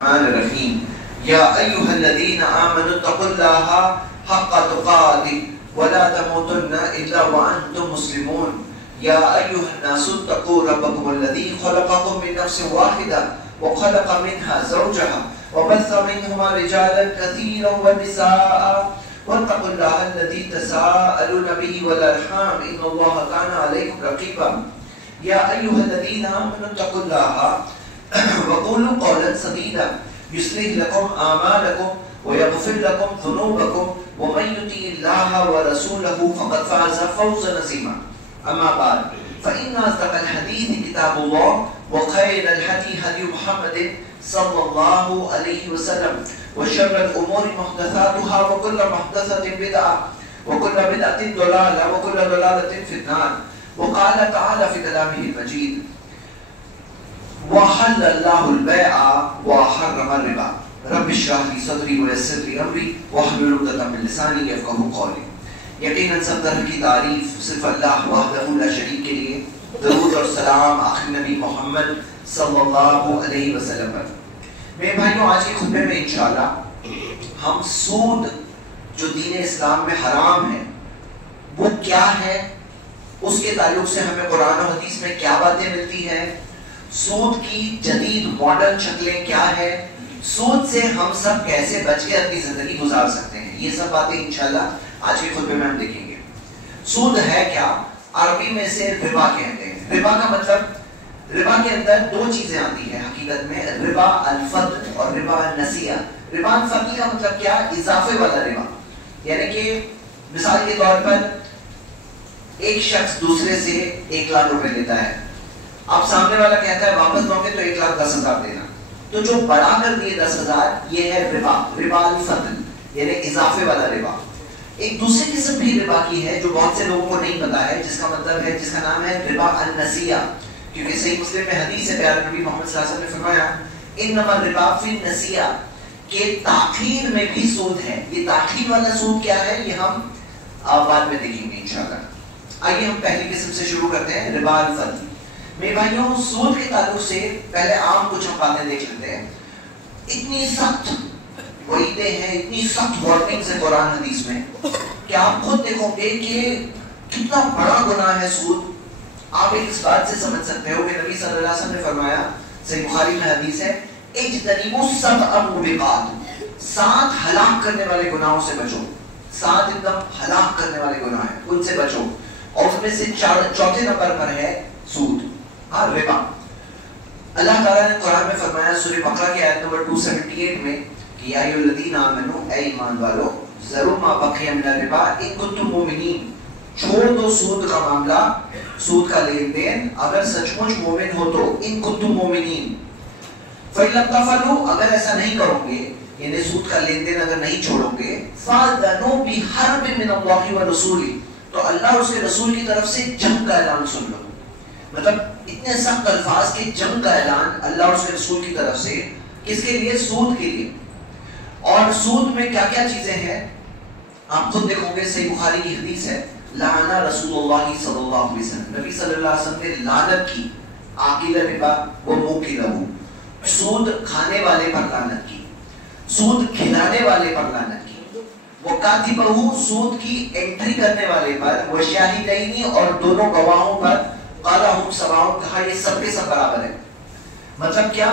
الرحمن الرحيم يا أيها الذين آمنوا اتقوا الله حق تقاته ولا تموتن إلا وأنتم مسلمون يا أيها الناس اتقوا ربكم الذي خلقكم من نفس واحدة وخلق منها زوجها وبث منهما رجالا كثيرا ونساء واتقوا الله الذي تساءلون به والأرحام إن الله كان عليكم رقيبا يا أيها الذين آمنوا اتقوا الله وقولوا قولا سديدا يصلح لكم أعمالكم ويغفر لكم ذنوبكم ومن يطع الله ورسوله فقد فاز فوزا عظيما أما بعد فإن أصدق الحديث كتاب الله وخير الهدي هدي محمد صلى الله عليه وسلم وشر الأمور محدثاتها وكل محدثة بدعة وكل بدعة ضلالة وكل ضلالة في النار وقال تعالى في كلامه المجيد وحل الله البيع وحرم الربا رب اشرح لي صدري ويسر لي امري واحلل عقدة من لساني يفقهوا قولي. یقیناً سب طرح کی تعریف صرف اللہ وحدہ لا شریک کے لیے، درود اور سلام آخری نبی محمد صلی اللہ علیہ وسلم پر۔ میرے بھائیوں، آج کے خطبے میں انشاءاللہ ہم سود جو دین اسلام میں حرام ہے وہ کیا ہے، اس کے تعلق سے ہمیں قرآن و حدیث میں کیا باتیں ملتی ہیں، سود کی جدید ماڈرن شکلیں کیا ہے، سود سے ہم سب کیسے بچ کے اپنی زندگی گزار سکتے ہیں، یہ سب باتیں انشاءاللہ آج کے خطبے میں ہم دیکھیں گے۔ سود ہے کیا؟ عربی میں سے ربا کہتے ہیں۔ ربا کا مطلب، ربا کے اندر دو چیزیں آتی ہیں حقیقت میں، ربا الفضل اور ربا النسیہ۔ ربا الفضل کا مطلب کیا؟ اضافے والا ربا، یعنی کہ مثال کے طور پر ایک شخص دوسرے سے 1 لاکھ روپے لیتا ہے، اب سامنے والا کہتا ہے واپس دو گے تو 1,10,000 دینا، تو جو بڑھا کر دیے 10,000 یہ ہے ربا، ربا الفضل یعنی اضافے والا ربا۔ ایک دوسری قسم بھی ربا کی ہے جو بہت سے لوگوں کو نہیں پتا ہے، جس کا مطلب ہے، جس کا نام ہے ربا النسیہ، کیونکہ صحیح مسلم میں حدیث ہے، پیارے نبی محمد صلی اللہ علیہ وسلم نے فرمایا انما الربا فی النسیہ، کہ تاخیر میں بھی سود ہے۔ یہ تاخیر والا سود کیا ہے یہ ہم بعد میں دیکھیں گے انشاءاللہ۔ آئیے ہم پہلی قسم سے شروع کرتے ہیں، ربا الفضل۔ میرے بھائیوں، سود کے تعلق سے پہلے عام کچھ ہم باتیں دیکھ لیتے ہیں۔ اتنی سخت وعیدیں ہیں، اتنی سخت وارننگز ہیں قرآن حدیث میں کہ آپ خود دیکھو گے کہ کتنا بڑا گناہ ہے سود۔ آپ اس بات سے سمجھ سکتے ہو کہ نبی صلی اللہ علیہ وسلم نے فرمایا، صحیح بخاری میں حدیث ہے، اجتنبوا السبع الموبقات، 7 ہلاک کرنے والے گناہوں سے بچو، 7 ایک دم ہلاک کرنے والے گناہ ہیں، ان سے بچو، اور اس میں سے چوتھے نمبر پر ہے سود، ربا۔ اللہ تعالیٰ نے قرآن میں فرمایا سورہ بقرہ کی آیت نمبر 278 میں کہ یا ایھا الذین آمنوا، اے ایمان والو، ذروا ما بقی من الربا ان کنتم مؤمنین، چھوڑ دو سود کا معاملہ، سود کا لین دین، اگر سچ مچ مومن ہو تو، ان کنتم مؤمنین، فإن لم تفعلوا، اگر ایسا نہیں کرو گے، یعنی سود کا لین دین اگر نہیں چھوڑو گے، فأذنوا بحرب من اللہ ورسولہ، تو اللہ اور اس کے رسول کی طرف سے جنگ کا اعلان سن لو۔ مطلب اتنے سخت الفاظ کے جنگ کا اعلان اللہ اور اس کے رسول کی طرف سے، کس کے لیے؟ سود کے لیے۔ اور سود میں کیا کیا چیزیں ہیں آپ خود دیکھو گے، صحیح بخاری کی حدیث ہے، لعن رسول اللہ صلی اللہ علیہ وسلم، نبی صلی اللہ علیہ وسلم نے لعنت کی، آکل ربا و موکلہ، سود کھانے والے پر لعنت کی، سود کھلانے والے پر لعنت کی، وکاتبہ، سود کی انٹری کرنے والے پر، وشاہدین، اور دونوں گواہوں پر، قال ہم سواء، کہا یہ سب کے سب برابر ہے۔ مطلب کیا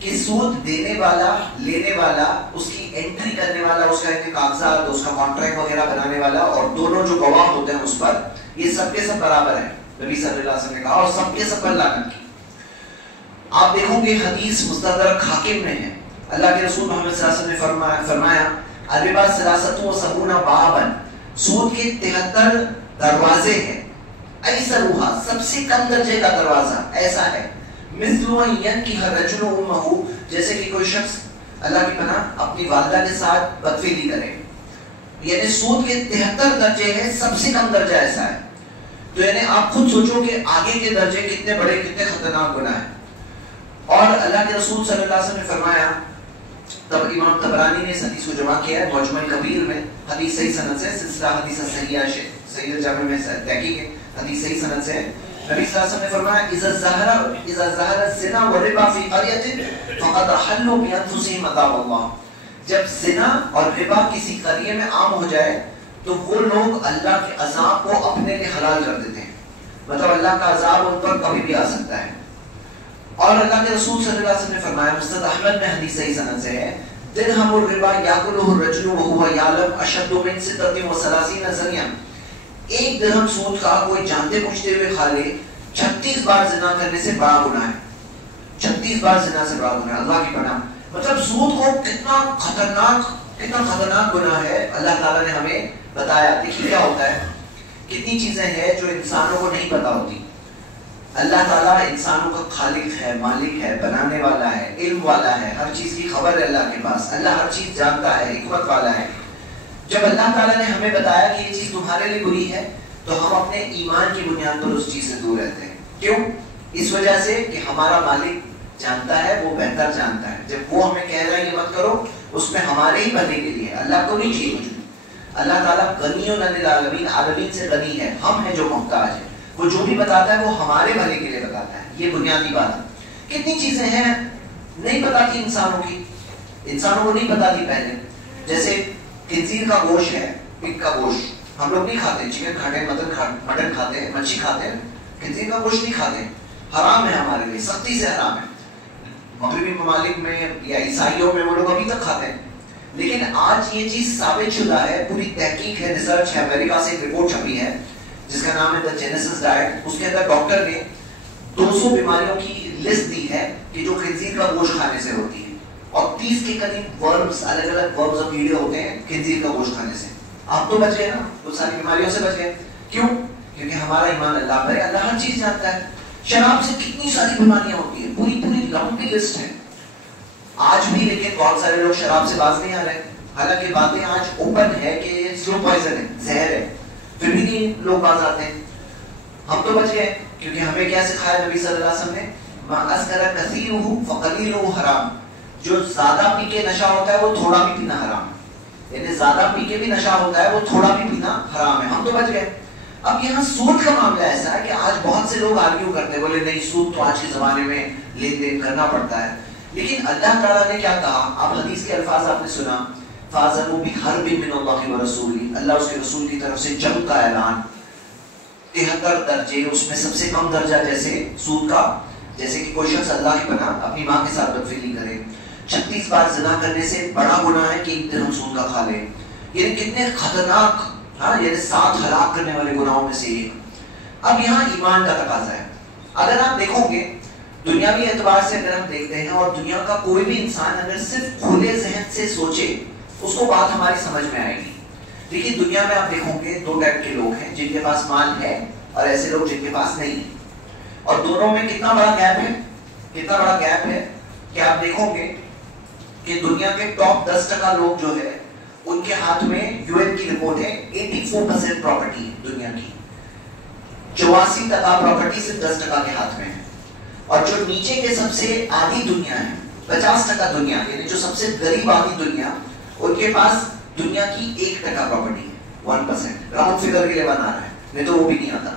کہ سود دینے والا، لینے والا، اس کی انٹری کرنے والا، اس کا کاغذات، اس کا کانٹریکٹ وغیرہ بنانے والا، اور دونوں جو گواہ ہوتے ہیں اس پر، یہ سب کے سب برابر ہیں، نبی صلی اللہ علیہ وسلم نے کہا، اور سب کے سب پر لعنت کی۔ آپ دیکھو گے حدیث مستدرک حاکم میں ہے، اللہ کے رسول محمد صلی اللہ علیہ وسلم نے فرمایا الربا 73 بابا، سود کے 73 دروازے ہیں، ایسروہا، سب سے کم درجے کا دروازہ ایسا ہے، مثل ان ینکح الرجل امہ، جیسے کہ کوئی شخص اللہ کی پناہ اپنی والدہ کے ساتھ بدفعلی کرے، یعنی سود کے 73 درجے ہیں، سب سے کم درجہ ایسا ہے۔ تو یعنی آپ خود سوچو کہ آگے کے درجے کتنے بڑے، کتنے خطرناک گناہ ہیں۔ اور اللہ کے رسول صلی اللہ علیہ وسلم نے فرمایا، تب امام طبرانی نے اس حدیث کو جمع کیا ہے معجم الکبیر میں، حدیث صحیح سند سے، سلسلہ حدیث صحیحہ، صحیح الجامع میں تحقیق ہے، حدیث صحیح سند سے ہے نبی صلی اللہ علیہ وسلم نے فرمایا اذا ظہر الزنا والربا فی قریۃ فقد حلوا بانفسهم عذاب اللہ. جب زنا اور ربا کسی قریے میں عام ہو جائے تو وہ لوگ اللہ کے عذاب کو اپنے لیے حلال کر دیتے ہیں. مطلب اللہ کا عذاب ان پر کبھی بھی آ سکتا ہے. اور اللہ کے رسول صلی اللہ علیہ وسلم نے فرمایا, مسند احمد میں حدیث صحیح سند سے ہے, درہم الربا یاکلہ الرجل وهو یعلم اشد من 36 زنیا. ایک درہم سود کا کوئی جانتے بوجھتے ہوئے کھا لے 36 بار زنا کرنے سے بڑا گناہ ہے. 36 بار زنا سے بڑا گناہ ہے, اللہ کی پناہ. مطلب سود کو کتنا خطرناک گناہ ہے اللہ تعالیٰ نے ہمیں بتایا. دیکھیے کیا ہوتا ہے, کتنی چیزیں ہیں جو انسانوں کو نہیں پتا ہوتی. اللہ تعالیٰ انسانوں کا خالق ہے, مالک ہے, بنانے والا ہے, علم والا ہے, ہر چیز کی خبر ہے اللہ کے پاس. اللہ ہر چیز جانتا ہے, حکمت والا ہے. جب اللہ تعالیٰ نے ہمیں بتایا کہ یہ چیز تمہارے لیے بری ہے تو ہم اپنے ایمان کی بنیاد پر اس چیز سے دور رہتے ہیں. کیوں؟ اس وجہ سے کہ ہمارا مالک جانتا ہے, وہ بہتر جانتا ہے. جب وہ ہمیں کہہ رہا ہے یہ مت کرو, اس میں ہمارے ہی بھلے کے لیے. اللہ کو نہیں چاہیے کچھ. اللہ تعالیٰ غنی العالمین, عالمین سے غنی ہے, ہم ہیں جو محتاج ہیں. وہ جو بھی بتاتا ہے وہ ہمارے بھلے کے لیے بتاتا ہے. یہ بنیادی بات ہے. کتنی چیزیں ہیں نہیں پتا تھی انسانوں کو نہیں پتا تھی پہلے. جیسے خنزیر کا گوشت ہے, پگ کا گوشت ہم لوگ نہیں کھاتے. چکن کھاتے ہیں, مٹن کھاتے ہیں, مچھلی کھاتے ہیں, خنزیر کا گوشت نہیں کھاتے. حرام ہے ہمارے لیے, سختی سے حرام ہے. مغربی ممالک میں یا عیسائیوں میں وہ لوگ ابھی تک کھاتے ہیں. لیکن آج یہ چیز ثابت شدہ ہے, پوری تحقیق ہے, ریسرچ ہے. امریکہ سے ایک رپورٹ چھپی ہے جس کا نام ہے دا جینیسس ڈائٹ. اس کے اندر ڈاکٹر نے 200 بیماریوں کی لسٹ دی ہے کہ جو خنزیر کا گوشت کھانے سے ہوتی ہے, اور 30 کے قریب ورمز, الگ الگ ورمز اور کیڑے ہوتے ہیں خنزیر کا گوشت کھانے سے. آپ تو بچ گئے نا, وہ ساری بیماریوں سے بچ گئے. کیوں؟ کیونکہ ہمارا ایمان اللہ پر ہے. اللہ ہر چیز جانتا ہے. شراب سے کتنی ساری بیماریاں ہوتی ہیں, پوری لمبی لسٹ ہے آج بھی. لیکن بہت سارے لوگ شراب سے باز نہیں آ رہے, حالانکہ باتیں آج اوپن ہے کہ یہ سلو پوائزن ہے, زہر ہے, پھر بھی نہیں لوگ باز آتے ہیں. ہم تو بچ گئے کیونکہ ہمیں کیا سکھایا نبی صلی اللہ علیہ وسلم نے, ما اسکر کثیرہ فقلیلہ حرام. جو زیادہ پی کے نشہ ہوتا ہے وہ تھوڑا بھی پینا حرام ہے. یعنی زیادہ پی کے بھی نشہ ہوتا ہے, وہ تھوڑا بھی پینا حرام ہے. ہم تو بچ گئے. اب یہاں سود کا معاملہ ایسا ہے کہ آج بہت سے لوگ آرگیو کرتے ہیں, بولے نہیں سود تو آج کے زمانے میں لین دین کرنا پڑتا ہے. لیکن اللہ تعالیٰ نے کیا کہا, آپ حدیث کے الفاظ آپ نے سنا, فَاذَنُوا بِحَرْبٍ مِّنَ اللَّهِ وَرَسُولِهِ. اللہ اس کے رسول کی طرف سے جنگ کا اعلان. 73 درجے, اس میں سب سے کم درجہ جیسے سود کا, جیسے کہ کوئی شخص اللہ کی پناہ اپنی ماں کے ساتھ بدفعلی کرے. 36 بار زنا کرنے سے بڑا گناہ ہے کہ ایک درہم سود کا کھا لے. یعنی کتنے خطرناک, یعنی 7 ہلاک کرنے والے گناہوں میں سے ایک. اب یہاں ایمان کا تقاضا ہے. اگر آپ دیکھو گے دنیاوی اعتبار سے, اگر ہم دیکھتے ہیں اور دنیا کا کوئی بھی انسان اگر صرف کھلے ذہن سے سوچے اس کو بات ہماری سمجھ میں آئے گی. دیکھیے دنیا میں آپ دیکھو گے 2 ٹائپ کے لوگ ہیں, جن کے پاس مال ہے اور ایسے لوگ جن کے پاس نہیں ہے. اور دونوں میں کتنا بڑا گیپ ہے کہ آپ دیکھو گے کہ دنیا کے ٹاپ 10% لوگ جو ہے ان کے ہاتھ میں, یو این کی رپورٹ ہے, 84% پراپرٹی ہے دنیا کی. 84% پراپرٹی صرف 10% کے ہاتھ میں ہے. اور جو نیچے کے سب سے آدھی دنیا ہے, 50% دنیا, یعنی جو سب سے غریب آدھی دنیا, ان کے پاس دنیا کی 1% پراپرٹی ہے. 1% راؤنڈ فگر کے لیے بنا رہا ہے, نہیں تو وہ بھی نہیں آتا.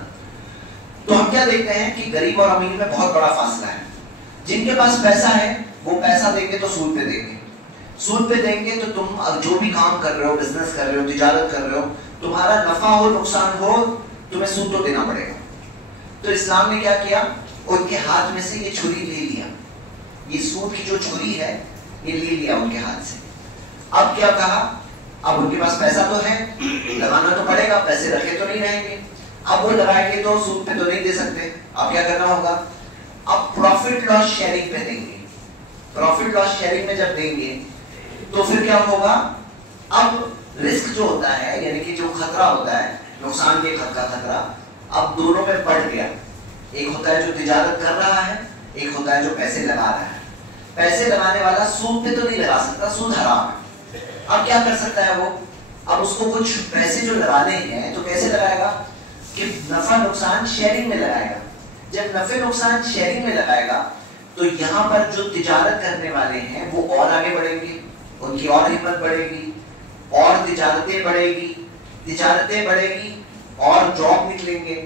تو ہم کیا دیکھتے ہیں کہ غریب اور امیر میں بہت بڑا فاصلہ ہے. جن کے پاس پیسہ ہے وہ پیسہ دیں گے تو سود پہ دیں گے. سود پہ دیں گے تو تم جو بھی کام کر رہے ہو, بزنس کر رہے ہو, تجارت کر رہے ہو, تمہارا نفع ہو نقصان ہو, تمہیں سود تو دینا پڑے گا. تو اسلام نے کیا کیا, ان کے ہاتھ میں سے یہ چھری لے لیا. یہ سود کی جو چھری ہے یہ لے لیا ان کے ہاتھ سے. اب کیا کہا, اب ان کے پاس پیسہ تو ہے, لگانا تو پڑے گا, پیسے رکھے تو نہیں رہیں گے. اب وہ لگائیں گے تو سود پہ تو نہیں دے سکتے. اب کیا کرنا ہوگا, اب پروفٹ لاس شیئرنگ پہ دیں گے. پروفٹ لاس شیئرنگ میں جب دیں گے تو پھر کیا ہوگا, اب رسک جو ہوتا ہے, یعنی کہ جو خطرہ ہوتا ہے, نقصان کے خط کا خطرہ, اب دونوں میں بڑھ گیا. ایک ہوتا ہے جو تجارت کر رہا ہے, ایک ہوتا ہے جو پیسے لگا رہا ہے. پیسے لگانے والا سود پہ تو نہیں لگا سکتا, سود حرام ہے. اب کیا کر سکتا ہے وہ, اب اس کو کچھ پیسے جو لگانے ہیں تو کیسے لگائے گا کہ نفع نقصان شیئرنگ میں لگائے گا. جب نفع نقصان شیئرنگ میں لگائے گا تو یہاں پر جو تجارت کرنے والے ہیں وہ اور آگے بڑھیں گے, ان کی اور ہمت بڑھے گی, اور تجارتیں بڑھے گی اور جاب نکلیں گے.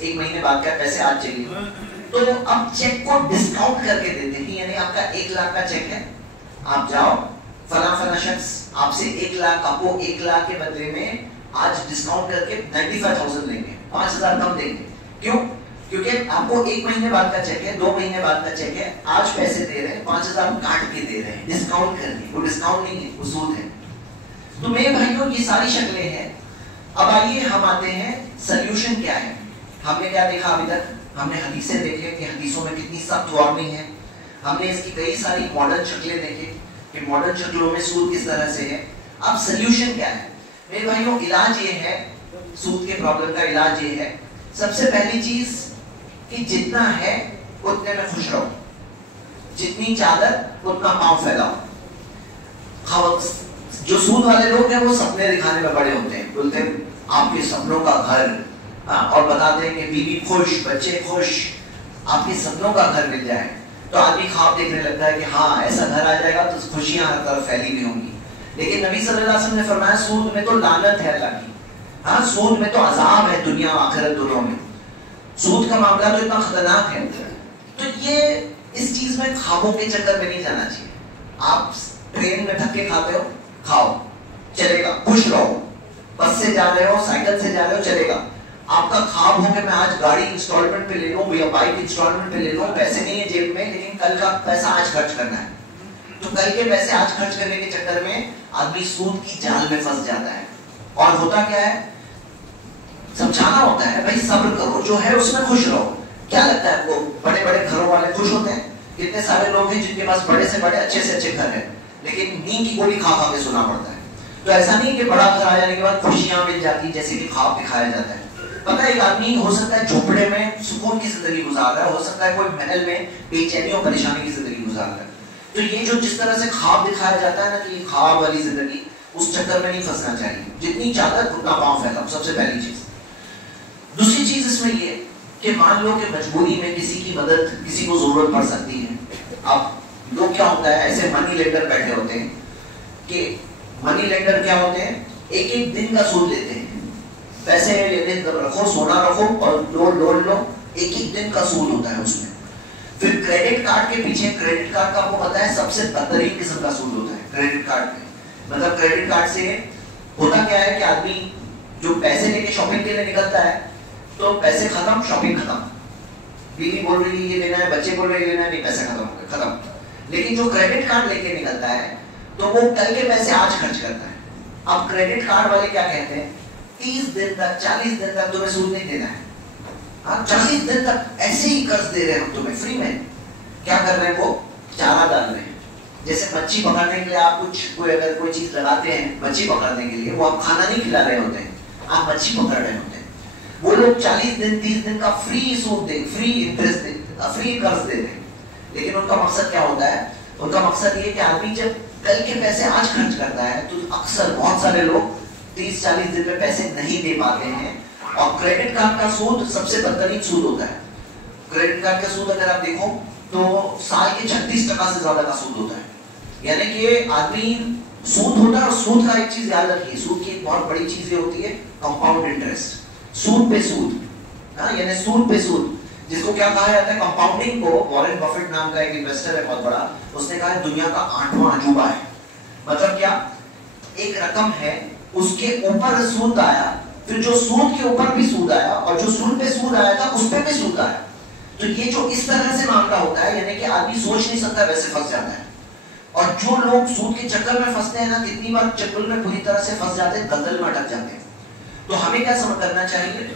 1 مہینے بعد کا پیسے آج چاہیے، تو اب چیک کو ڈسکاؤنٹ کر کے دیتے ہیں. یعنی آپ کا 1 لاکھ کا چیک ہے، آپ جاؤ فلاں فلاں شخص آپ سے 1 لاکھ، آپ کو 1 لاکھ کے بدلے میں آج ڈسکاؤنٹ کر کے 95,000 لیں گے، 5,000 کم دیں گے. کیوں؟ کیونکہ آپ کو 1 مہینے بعد کا چیک ہے، 2 مہینے بعد کا چیک ہے، آج پیسے دے رہے ہیں، 5,000 کاٹ کے دے رہے ہیں ڈسکاؤنٹ کر کے. وہ ڈسکاؤنٹ نہیں ہے، وہ سود ہے. تو میرے بھائیوں یہ ساری شکلیں ہیں. اب آئیے ہم آتے ہیں سلیوشن کیا ہے. ہم نے کیا دیکھا ابھی تک؟ ہم نے حدیثیں دیکھے کہ حدیثوں میں کتنی سخت وارننگ ہے. ہم نے اس کی کئی ساری ماڈرن شکلیں دیکھے کہ ماڈرن شکلوں میں سود کس طرح سے ہے. اب سلیوشن کیا ہے میرے بھائیوں؟ علاج یہ ہے، سود کے پرابلم کا علاج یہ ہے، سب سے پہلی چیز کہ جتنا ہے اتنے میں خوش رہو، جتنی چادر اتنا پاؤں پھیلاؤ. جو سود والے لوگ ہیں وہ سپنے دکھانے میں بڑے ہوتے ہیں، بولتے ہیں آپ کے سپنوں کا گھر، اور بتاتے ہیں کہ بیوی خوش، بچے خوش، آپ کے سپنوں کا گھر مل جائے. تو آدمی خواب دیکھنے لگتا ہے کہ ہاں ایسا گھر آ جائے گا تو خوشیاں ہر طرف پھیلی ہوئی ہوں گی. لیکن نبی صلی اللہ علیہ وسلم نے فرمایا سود میں تو لعنت ہے اللہ کی، ہاں سود میں تو عذاب ہے دنیا و آخرت دونوں میں. سود کا معاملہ تو اتنا خطرناک ہے. تو یہ اس چیز میں خوابوں کے چکر میں نہیں جانا چاہیے. آپ ٹرین میں دھکے کھاتے ہو، کھاؤ، چلے گا، خوش رہو. بس سے جا رہے ہو، سائیکل سے جا رہے ہو، چلے گا. آپ کا خواب ہو کہ میں آج گاڑی انسٹالمنٹ پہ لے لوں یا بائک انسٹالمنٹ پہ لے لوں، پیسے نہیں ہے جیب میں لیکن کل کا پیسہ آج خرچ کرنا ہے. تو کل کے پیسے آج خرچ کرنے کے چکر میں آدمی سود کی جال میں پھنس جاتا ہے. اور ہوتا کیا ہے؟ سمجھانا ہوتا ہے بھائی صبر کرو، جو ہے اس میں خوش رہو. کیا لگتا ہے آپ کو بڑے بڑے گھروں والے خوش ہوتے ہیں؟ کتنے سارے لوگ ہیں جن کے پاس بڑے سے بڑے اچھے سے اچھے گھر ہیں لیکن نیند کی گولی کھا کھا کے سونا پڑتا ہے. تو ایسا نہیں کہ بڑا گھر آ جانے کے بعد خوشیاں مل جاتی جیسے کہ خواب دکھایا جاتا ہے. پتہ ہے ایک آدمی ہو سکتا ہے جھوپڑے میں سکون کی زندگی گزار رہا ہے، ہو سکتا ہے کوئی محل میں بے چینی اور پریشانی کی زندگی گزار رہا ہے. تو یہ جو جس طرح سے خواب دکھایا جاتا ہے نا کہ یہ خواب والی زندگی، اس چکر میں نہیں پھنسنا چاہیے. جتنی چادر اتنا پاؤں پھیلاؤ، سب سے پہلی چیز. دوسری چیز اس میں یہ کہ مان لو کہ مجبوری میں کسی کی مدد، کسی کو ضرورت پڑ سکتی ہے. اب لوگ کیا ہوتا ہے ایسے منی لینڈر بیٹھے ہوتے ہیں کہ منی لینڈر کیا ہوتے ہیں، ایک ایک دن کا سود لیتے ہیں. پیسے رکھو، سونا رکھو اور لون لو، ایک ایک دن کا سود ہوتا ہے اس میں. پھر کریڈٹ کارڈ کے پیچھے، کریڈٹ کارڈ کا آپ کو پتا ہے سب سے بدترین قسم کا سود ہوتا ہے کریڈٹ کارڈ میں. مطلب کریڈٹ کارڈ سے ہوتا کیا ہے کہ آدمی جو پیسے لے کے شاپنگ کے لیے نکلتا ہے تو پیسے ختم، شاپنگ ختم. بیوی بول رہی ہے یہ لینا ہے، بچے بول رہے ہیں یہ لینا ہے، نہیں پیسے ختم ہو گئے، ختم. لیکن جو کریڈٹ کارڈ لے کے نکلتا ہے تو وہ کل کے پیسے آج خرچ کرتا ہے. اب کریڈٹ کارڈ والے کیا کہتے ہیں، 30 دن تک 40 دن تک تمہیں سود نہیں دینا ہے. 40 دن تک ایسے ہی قرض دے رہے ہیں ہم تمہیں فری میں. کیا کر رہے ہیں وہ؟ چارہ ڈال رہے ہیں. جیسے مچھی پکڑنے کے لیے آپ اگر کوئی چیز لگاتے ہیں مچھی پکڑنے کے لیے، وہ آپ کھانا نہیں کھلا رہے ہوتے ہیں، آپ مچھی پکڑ رہے ہوتے ہیں. وہ لوگ 40 دن 30 دن کا فری سود دیں، فری انٹرسٹ دیں، فری قرض دے رہے ہیں. لیکن ان کا مقصد کیا ہوتا ہے؟ ان کا مقصد یہ کہ آدمی جب کل کے پیسے آج خرچ کرتا ہے تو اکثر بہت سارے لوگ 30-40 دن میں پیسے نہیں دے پاتے ہیں. اور کریڈٹ کارڈ کا سود سب سے بدترین سود ہوتا ہے. کریڈٹ کارڈ کا سود اگر آپ دیکھو تو سال کے 36% سے زیادہ کا سود ہوتا ہے. یعنی کہ آدمی سود ہوتا ہے. اور سود کا ایک چیز یاد رکھیے، سود کی ایک بہت بڑی چیز یہ ہوتی ہے کمپاؤنڈ انٹرسٹ، سود پہ سود. یعنی سود پہ سود، جس کو کیا کہا جاتا ہے کمپاؤنڈنگ کو. وارن بفیٹ نام کا ایک انویسٹر ہے بہت بڑا، اس نے کہا ہے دنیا کا 8واں عجوبہ ہے. مطلب کیا؟ ایک رقم ہے، اس کے اوپر سود آیا، پھر جو سود کے اوپر بھی سود آیا، اور جو سود پہ سود آیا تھا اس پہ بھی سود آیا. تو یہ جو اس طرح سے معاملہ ہوتا ہے یعنی کہ آدمی سوچ نہیں سکتا ویسے پھنس جاتا ہے. اور جو لوگ سود کے چکر میں پھنستے ہیں نا، کتنی بار چکر میں پوری طرح سے پھنس جاتے ہیں، دلدل میں اٹک جاتے ہیں. تو ہمیں کیا سمجھ کرنا چاہیے؟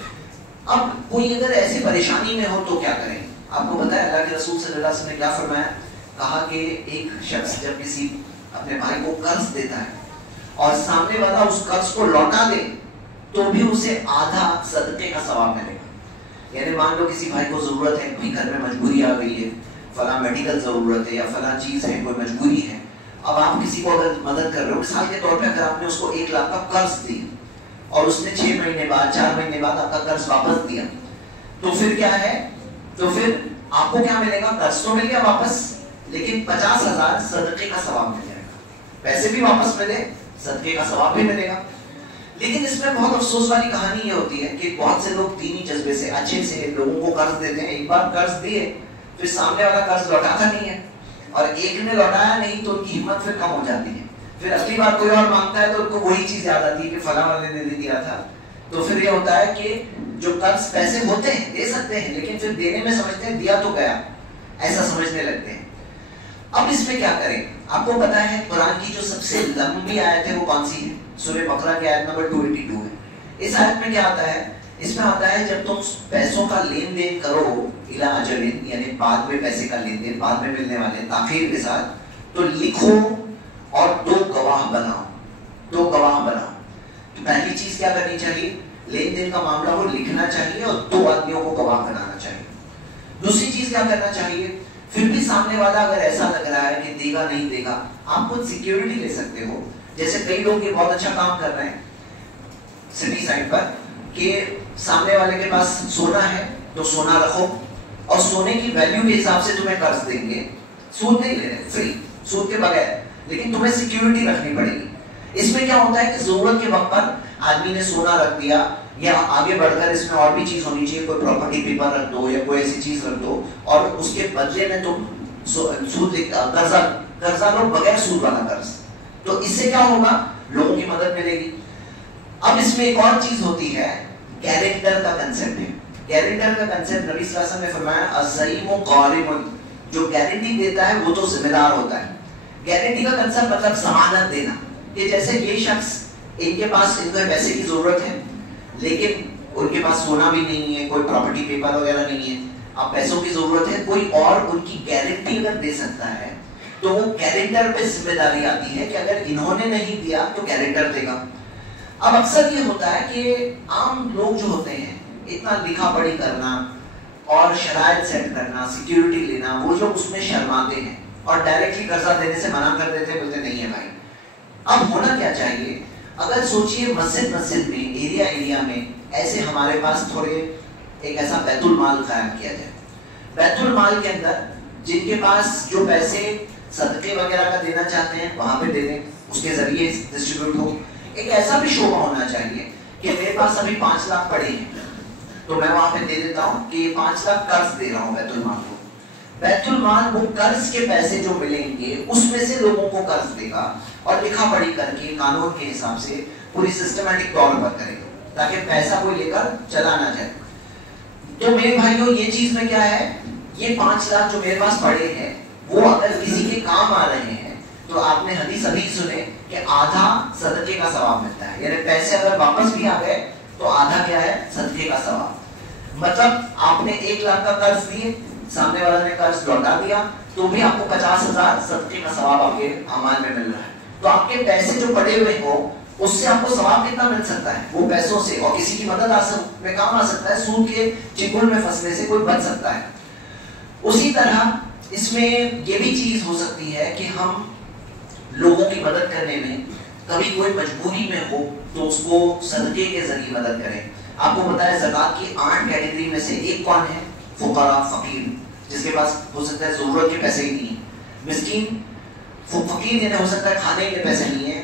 اب کوئی اگر ایسی پریشانی میں ہو تو کیا کریں؟ آپ کو پتا ہے اللہ کے رسول صلی اللہ علیہ وسلم نے کیا فرمایا؟ کہا کہ ایک شخص جب کسی اپنے بھائی کو قرض دیتا ہے اور سامنے والا اس قرض کو لوٹا دے تو بھی اسے آدھا صدقے کا ثواب ملے گا. یعنی مان لو کسی بھائی کو ضرورت ہے، کوئی گھر میں مجبوری آ گئی ہے، فلاں میڈیکل ضرورت ہے یا فلاں چیز ہے، کوئی مجبوری ہے. اب آپ کسی کو اگر مدد کر رہے ہو، مثال کے طور پہ اگر آپ نے اس کو 1 لاکھ کا قرض دی اور اس نے 6 مہینے بعد 4 مہینے بعد آپ کا قرض واپس دیا، تو پھر کیا ہے؟ تو پھر آپ کو کیا ملے گا؟ قرض تو مل گیا واپس، لیکن 50,000 صدقے کا ثواب مل جائے گا. پیسے بھی واپس ملے، صدقے کا ثواب بھی ملے گا. لیکن اس میں بہت افسوس والی کہانی یہ ہوتی ہے کہ بہت سے لوگ دینی جذبے سے اچھے سے لوگوں کو قرض دیتے ہیں، ایک بار قرض دیے پھر سامنے والا قرض لوٹاتا نہیں ہے، اور ایک نے لوٹایا نہیں تو ان کی ہمت پھر کم ہو جاتی ہے، پھر اگلی بار کوئی اور مانگتا ہے تو ان کو وہی چیز یاد آتی ہے کہ فلاں والے نے دیا تھا. تو پھر یہ ہوتا ہے کہ جو قرض پیسے ہوتے ہیں دے سکتے ہیں، لیکن پھر دینے میں سمجھتے ہیں دیا تو گیا، ایسا سمجھنے لگتے ہیں. اب اس میں کیا کریں؟ آپ کو پتا ہے قرآن کی جو سب سے لمبی آیت ہے وہ کون سی ہے؟ سورہ بقرہ کی آیت نمبر 282 ہے. اس آیت میں کیا آتا ہے؟ اس میں آتا ہے جب تم پیسوں کا لین دین کرو الی اجل، یعنی بعد میں پیسے کا لین دین بعد میں ملنے والے تاخیر کے ساتھ، تو لکھو اور 2 گواہ بناؤ. 2 گواہ بناؤ. تو پہلی چیز کیا کرنی چاہیے؟ لین دین کا معاملہ وہ لکھنا چاہیے اور 2 آدمیوں کو گواہ بنانا چاہیے. دوسری چیز کیا کرنا چاہیے؟ پھر بھی سامنے والا اگر ایسا لگ رہا ہے کہ دے گا نہیں دے گا، آپ خود سیکیورٹی لے سکتے ہو. جیسے کئی لوگ یہ بہت اچھا کام کر رہے ہیں سٹی سائڈ پر کہ سامنے والے کے پاس سونا ہے تو سونا رکھو اور سونے کی ویلیو کے حساب سے تمہیں قرض دیں گے. سود نہیں لے رہے، فری، سود کے بغیر، لیکن تمہیں سیکیورٹی رکھنی پڑے گی. اس میں کیا ہوتا ہے کہ ضرورت کے وقت پر آدمی نے سونا رکھ دیا، یا آگے بڑھ کر اس میں اور بھی چیز ہونی چاہیے، کوئی پراپرٹی پیپر رکھ دو یا کوئی ایسی چیز رکھ دو، اور اس کے بدلے میں تم سود قرضہ لو بغیر سود والا قرض. تو اس سے کیا ہوگا؟ لوگوں کی مدد ملے گی. اب اس میں ایک اور چیز ہوتی ہے، گارنٹر کا کنسپٹ ہے. گارنٹر کا کنسپٹ نبی صلی اللہ علیہ وسلم نے فرمایا الزعیم غارم، جو گارنٹی دیتا ہے وہ تو ذمہ دار ہوتا ہے. گارنٹی کا کنسپٹ مطلب ضمانت دینا، کہ جیسے یہ شخص ان کے پاس ان کو پیسے کی ضرورت ہے لیکن ان کے پاس سونا بھی نہیں ہے، کوئی پراپرٹی پیپر وغیرہ نہیں ہے، اب پیسوں کی ضرورت ہے، کوئی اور ان کی گارنٹی اگر دے سکتا ہے تو وہ گارنٹر پہ ذمہ داری آتی ہے کہ اگر انہوں نے نہیں دیا تو گارنٹر دے گا. اب اکثر یہ ہوتا ہے کہ عام لوگ جو ہوتے ہیں اتنا لکھا پڑھی کرنا اور شرائط سیٹ کرنا، سیکیورٹی لینا، وہ لوگ اس میں شرماتے ہیں اور ڈائریکٹلی قرضہ دینے سے منع کر دیتے ہیں، بولتے نہیں ہے بھائی. اب ہونا کیا چاہیے؟ اگر سوچئے مسجد میں ایریا میں ایسے ہمارے پاس تھوڑے ایک ایسا بیت المال قائم کیا جائے. بیت المال کے اندر جن کے پاس جو پیسے صدقے وغیرہ کا دینا چاہتے ہیں وہاں پہ دے دیں، اس کے ذریعے ڈسٹریبیوٹ ہو. ایک ایسا بھی شعبہ ہونا چاہیے کہ میرے پاس ابھی 5 لاکھ پڑے ہیں تو میں وہاں پہ دے دیتا ہوں کہ 5 لاکھ قرض دے رہا ہوں بیت المال کو. بیت المال وہ قرض کے پیسے جو ملیں گے اس میں سے لوگوں کو قرض دے گا اور لکھا پڑھی کر کے قانون کے حساب سے پوری سسٹمیٹک طور پر کرے گا تاکہ پیسہ کوئی لے کر چلا نہ جائے. تو میرے بھائیوں یہ چیز میں کیا ہے، یہ 5 لاکھ جو میرے پاس پڑے ہیں وہ اگر کسی کے کام آ رہے ہیں تو آپ نے حدیث ابھی سنے کہ آدھا صدقے کا ثواب ملتا ہے. یعنی پیسے اگر واپس بھی آ گئے تو آدھا کیا ہے؟ صدقے کا ثواب. مطلب آپ نے 1 لاکھ کا قرض دیے، سامنے والا نے قرض لوٹا دیا تو بھی آپ کو 50,000 صدقے کا ثواب آپ کے اعمال میں مل رہا ہے. تو آپ کے پیسے جو پڑے ہوئے ہوں اس سے آپ کو ثواب کتنا مل سکتا ہے؟ وہ پیسوں سے، اور کسی کی مدد میں کام آ سکتا ہے، سود کے چنگل میں پھنسنے سے کوئی بچ سکتا ہے. اسی طرح اس میں یہ بھی چیز ہو سکتی ہے کہ ہم لوگوں کی مدد کرنے میں کبھی کوئی مجبوری میں ہو تو اس کو صدقے کے ذریعے مدد کریں. آپ کو پتا ہے زکوٰۃ کی 8 کیٹیگری میں سے ایک کون ہے؟ فقراء، فقیر، جس کے پاس ہو سکتا ہے ضرورت کے پیسے ہی نہیں ہیں. مسکین، فقیر یعنی ہو سکتا ہے کھانے کے پیسے نہیں ہیں،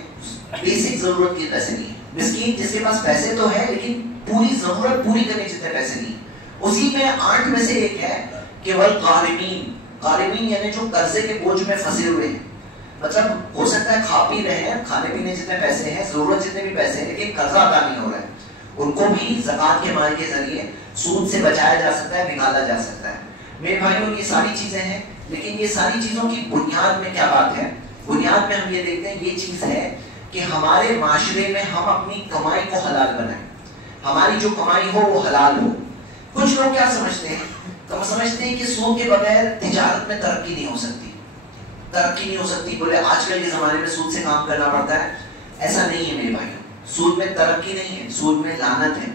بیسک ضرورت کے پیسے نہیں ہیں. مسکین جس کے پاس پیسے تو ہے لیکن پوری ضرورت پوری کرنے جتنے پیسے نہیں. اسی میں 8 میں سے ایک ہے کہ والغارمین. غارمین یعنی جو قرضے کے بوجھ میں پھنسے ہوئے ہیں، مطلب ہو سکتا ہے کھا پی رہے ہیں، کھانے پینے جتنے پیسے ہیں، ضرورت جتنے بھی پیسے ہیں، لیکن قرضہ ادا نہیں ہو رہا ہے. ان کو بھی زکوٰۃ کے مال کے ذریعے سود سے بچایا جا سکتا ہے، نکالا جا سکتا ہے. میرے بھائیوں یہ ساری چیزیں ہیں، لیکن یہ ساری چیزوں کی بنیاد میں کیا بات ہے؟ بنیاد میں ہم یہ دیکھتے ہیں یہ چیز ہے کہ ہمارے معاشرے میں ہم اپنی کمائی کو حلال بنائیں، ہماری جو کمائی ہو وہ حلال ہو. کچھ لوگ کیا سمجھتے ہیں؟ تو سمجھتے ہیں کہ سود کے بغیر تجارت میں ترقی نہیں ہو سکتی، ترقی نہیں ہو سکتی. بولے آج کل کے زمانے میں سود سے کام کرنا پڑتا ہے. ایسا نہیں ہے میرے بھائیوں، سود میں ترقی نہیں ہے، سود میں لعنت ہے.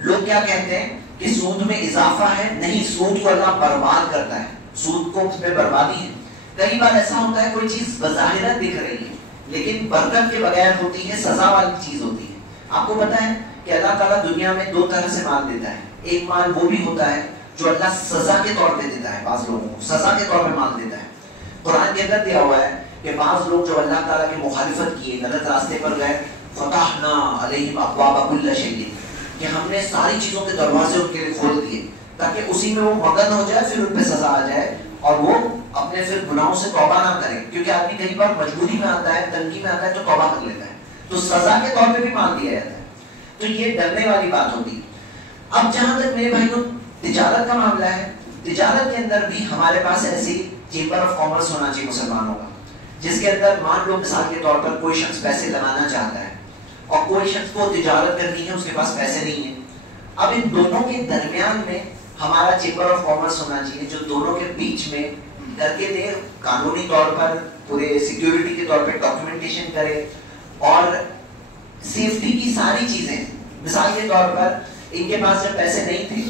لوگ کیا کہتے ہیں کہ سود میں اضافہ ہے، نہیں، سود کو اللہ برباد کرتا ہے، سود کو اس میں بربادی ہے. کئی بار ایسا ہوتا ہے کوئی چیز بظاہر دکھ رہی ہے لیکن برکت کے بغیر ہوتی ہے، سزا والی چیز ہوتی ہے. آپ کو پتا ہے کہ اللہ تعالیٰ دنیا میں 2 طرح سے مال دیتا ہے. ایک مال وہ بھی ہوتا ہے جو اللہ سزا کے طور پہ دیتا ہے، بعض لوگوں کو سزا کے طور پہ مال دیتا ہے. قرآن کے اندر دیا ہوا ہے کہ بعض لوگ جو اللہ تعالیٰ کی مخالفت کیے، غلط راستے پر گئے، فتحنا علیہم ابواب کل شیء، کہ ہم نے ساری چیزوں کے دروازے ان کے لیے کھول دیے تاکہ اسی میں وہ مگن ہو جائے، پھر ان پہ سزا آ جائے اور وہ اپنے پھر گناہوں سے توبہ نہ کرے. کیونکہ آدمی کئی بار مجبوری میں آتا ہے، تنگی میں آتا ہے تو توبہ کر لیتا ہے، تو سزا کے طور پہ بھی مان دیا جاتا ہے. تو یہ ڈرنے والی بات ہوتی. اب جہاں تک میرے بھائیوں تجارت کا معاملہ ہے، تجارت کے اندر بھی ہمارے پاس ایسی چیمبر آف کامرس ہونا چاہیے مسلمانوں کا، جس کے اندر مان لو مثال کے طور پر کوئی شخص پیسے لگانا چاہتا ہے اور کوئی شخص کو تجارت کرنی ہے، اس کے پاس پیسے نہیں ہیں. اب ان دونوں کے درمیان میں ہمارا چیمبر آف کامرس ہونا چاہیے جو دونوں کے بیچ میں کر کے دے، قانونی طور پر پورے سیکیورٹی کے طور پہ ڈاکیومنٹیشن کرے اور سیفٹی کی ساری چیزیں. مثال کے طور پر ان کے پاس جب پیسے نہیں تھے،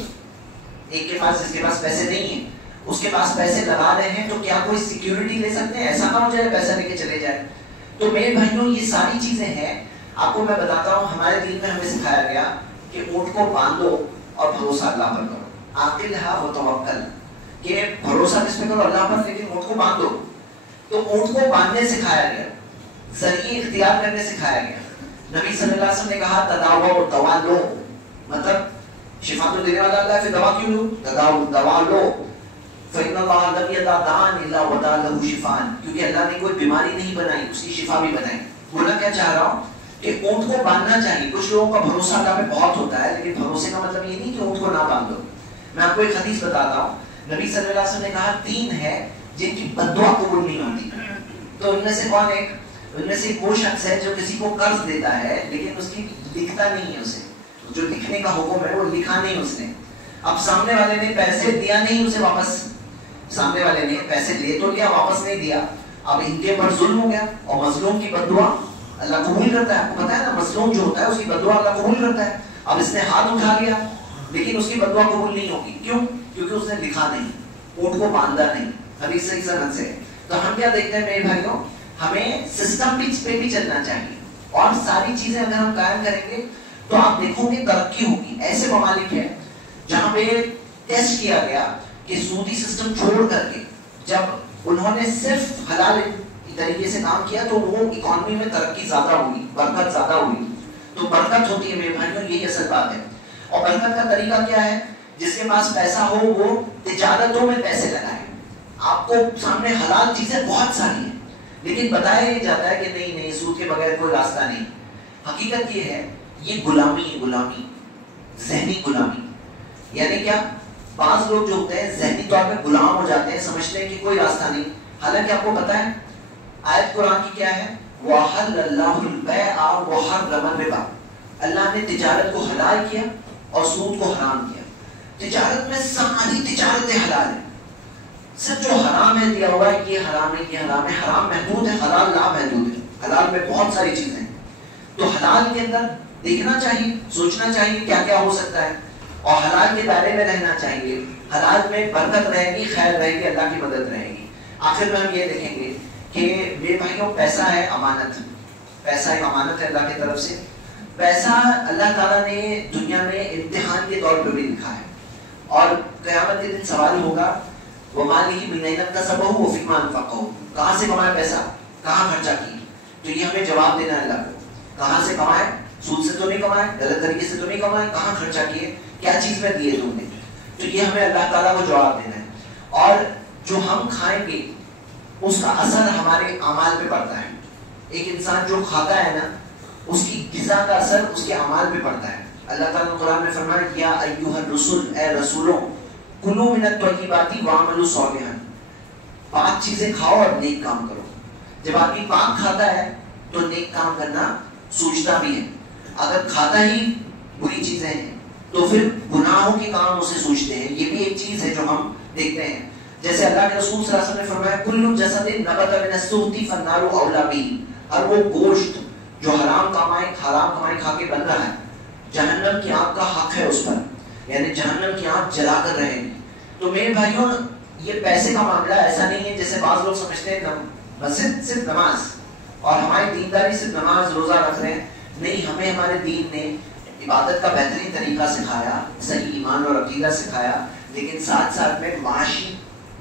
ایک کے پاس جس کے پاس پیسے نہیں ہیں اس کے پاس پیسے لگا رہے ہیں، تو کیا کوئی سیکیورٹی لے سکتے ہیں؟ ایسا نہ ہو جائے پیسہ لے کے چلے جائے. تو میرے بھائیوں یہ ساری چیزیں ہیں. آپ کو میں بتاتا ہوں ہمارے دین میں ہمیں سکھایا گیا کہ اونٹ کو باندھو اور بھروسہ اللہ پر کرو. عاقلھا وتوکل، کہ بھروسہ کس پہ کرو؟ اللہ پر، لیکن اونٹ کو باندھو. تو اونٹ کو باندھنے سکھایا گیا، ذریعے اختیار کرنے سکھایا گیا. نبی صلی اللہ علیہ وسلم نے کہا تداؤ دوا لو، مطلب شفا تو دینے والا اللہ ہے، پھر دوا کیوں لو؟ تداؤ دوا لو. فإن اللہ لم یدع داء الا وضع له شفاء، کیونکہ اللہ نے کوئی بیماری نہیں بنائی، اس کی شفا بھی بنائی. بولا کیا چاہ رہا ہوں کہ اونٹ کو باندھنا چاہیے. کچھ لوگوں کا بھروسہ اللہ پہ بہت ہوتا ہے، لیکن بھروسے کا مطلب یہ نہیں کہ اونٹ کو نہ باندھو. میں آپ کو ایک حدیث بتاتا ہوں. نبی صلی اللہ علیہ وسلم نے کہا 3 ہے جن کی بد دعا قبول نہیں ہوتی. تو ان میں سے کون ایک؟ ان میں سے ایک وہ شخص ہے جو کسی کو قرض دیتا ہے لیکن اس کی لکھتا نہیں ہے، اسے جو لکھنے کا حکم ہے وہ لکھا نہیں اس نے. اب سامنے والے نے پیسے دیا نہیں اسے واپس، سامنے والے نے پیسے لے تو لیا، واپس نہیں دیا. اب ان کے اوپر ظلم ہو گیا، اور مظلوم کی بد دعا اللہ قبول کرتا ہے. آپ کو پتا ہے نا، مظلوم جو ہوتا ہے اس کی بد دعا اللہ قبول کرتا ہے. اب اس نے ہاتھ اٹھا لیا لیکن اس کی بد دعا قبول نہیں ہوگی. کیوں؟ کیونکہ اس نے لکھا نہیں، اونٹ کو باندھا نہیں. حدیث صحیح سند سے. تو ہم کیا دیکھتے ہیں میرے بھائیوں، ہمیں سسٹم پہ بھی چلنا چاہیے اور ساری چیزیں اگر ہم قائم کریں گے تو آپ دیکھو گے ترقی ہوگی. ایسے ممالک ہیں جہاں پہ ٹیسٹ کیا گیا کہ سودی سسٹم چھوڑ کر کے جب انہوں نے صرف حلال طریقے سے کام کیا تو وہ اکانومی میں ترقی زیادہ ہوئی، برکت زیادہ ہوئی. تو برکت ہوتی ہے میرے بھائیوں، یہی اصل بات ہے. اور برکت کا طریقہ کیا ہے؟ جس کے پاس پیسہ ہو وہ تجارتوں میں پیسے لگائے. آپ کو سامنے حلال چیزیں بہت ساری ہیں لیکن بتایا یہ جاتا ہے کہ نہیں نہیں، سود کے بغیر کوئی راستہ نہیں. حقیقت یہ ہے، یہ غلامی ہے، غلامی، ذہنی غلامی. یعنی کیا؟ بعض لوگ جو ہوتے ہیں ذہنی طور پہ غلام ہو جاتے ہیں، سمجھتے ہیں کہ کوئی راستہ نہیں. حالانکہ آپ کو پتا ہے آیت قرآن کی کیا ہے؟ وَأَحَلَّ اللَّهُ الْبَيْعَ وَحَرَّمَ الرِّبَا. اللہ نے تجارت کو حلال کیا اور سود کو حرام کیا. تجارت میں ساری تجارتیں حلال ہیں، صرف جو حرام ہے دیا ہوا ہے یہ حرام ہے، یہ حرام ہے. حرام محدود ہے، حلال لا محدود ہے. حلال میں بہت ساری چیزیں ہیں. تو حلال کے اندر دیکھنا چاہیے، سوچنا چاہیے کیا کیا ہو سکتا ہے اور حلال کے دائرے میں رہنا چاہیے. حلال میں برکت رہے گی، خیر رہے گی، اللہ کی مدد رہے گی. آخر میں ہم یہ دیکھیں گے کہ میرے بھائیوں پیسہ ہے امانت. پیسہ ایک امانت ہے اللہ کی طرف سے. پیسہ اللہ تعالیٰ نے دنیا میں امتحان کے طور پہ بھی لکھا ہے اور قیامت کے دن سوال ہوگا وَمَالِهِ مِنْ أَيْنَ اكْتَسَبَهُ وَفِيمَا أَنْفَقَهُ. کہاں سے کمایا پیسہ، کہاں خرچہ کی. تو یہ ہمیں جواب دینا ہے اللہ کو. کہاں سے کمائے؟ سود سے تو نہیں کمائے، غلط طریقے سے تو نہیں کمائے، کہاں خرچہ کیے، کیا چیز میں دیے تم نے. تو یہ ہمیں اللہ تعالیٰ کو جواب دینا ہے. اور جو ہم کھائیں گے اس کا اثر ہمارے اعمال پہ پڑتا ہے. ایک انسان جو کھاتا ہے نا اس کی غذا کا اثر اس کے اعمال پہ پڑتا ہے. اللہ تعالیٰ نے قرآن میں فرمایا یا ایھا الرسل، اے رسولوں، کلوا من الطیبات واعملوا صالحا. پاک چیزیں کھاؤ اور نیک کام کرو. جب آدمی پاک کھاتا ہے تو نیک کام کرنا سوچتا بھی ہے. اگر کھاتا ہی بری چیزیں ہیں تو پھر گناہوں کے کام اسے سوچتے ہیں. یہ بھی ایک چیز ہے جو ہم دیکھتے ہیں. جیسے اللہ کے رسول صلی اللہ علیہ وسلم نے فرمایا کل جسد نبت من السحت فالنار اولی به. اور وہ گوشت جو حرام کمائی کھا کے بن رہا ہے، جہنم کی آگ کا حق ہے اس پر، یعنی جہنم کی آگ جلا کر رہے گی. تو میرے بھائیوں یہ پیسے کا معاملہ ایسا نہیں ہے جیسے بعض لوگ سمجھتے ہیں مسجد صرف نماز اور ہماری دینداری صرف نماز روزہ رکھ رہے ہیں. نہیں، ہمیں ہمارے دین نے عبادت کا بہترین طریقہ سکھایا، صحیح ایمان اور عقیدہ سکھایا، لیکن ساتھ ساتھ میں معاشی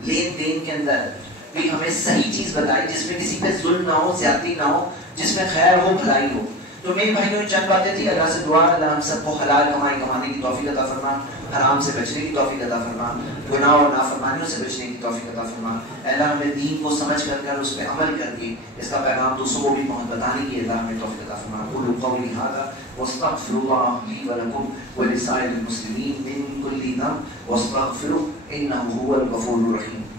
لین دین کے اندر بھی ہمیں صحیح چیز بتائی جس میں کسی پہ ظلم نہ ہو، زیادتی نہ ہو، جس میں خیر ہو، بھلائی ہو. تو میرے بھائیوں چند باتیں تھی. اللہ سے دعا اللہ ہم سب کو حلال کمائی کمانے کی توفیق عطا فرما, حرام سے بچنے کی توفیق عطا فرما, گناہ اور نافرمانیوں سے بچنے کی توفیق عطا فرما. اللہ ہمیں دین کو سمجھ کر اس پہ عمل کر کے اس کا پیغام دوسروں کو بھی بتانے کی اللہ ہمیں توفیق عطا فرما. قولوا قولی ھذا واستغفر الله لي ولكم ولسائر المسلمين من كل ذنب واستغفروه انه هو الغفور الرحيم.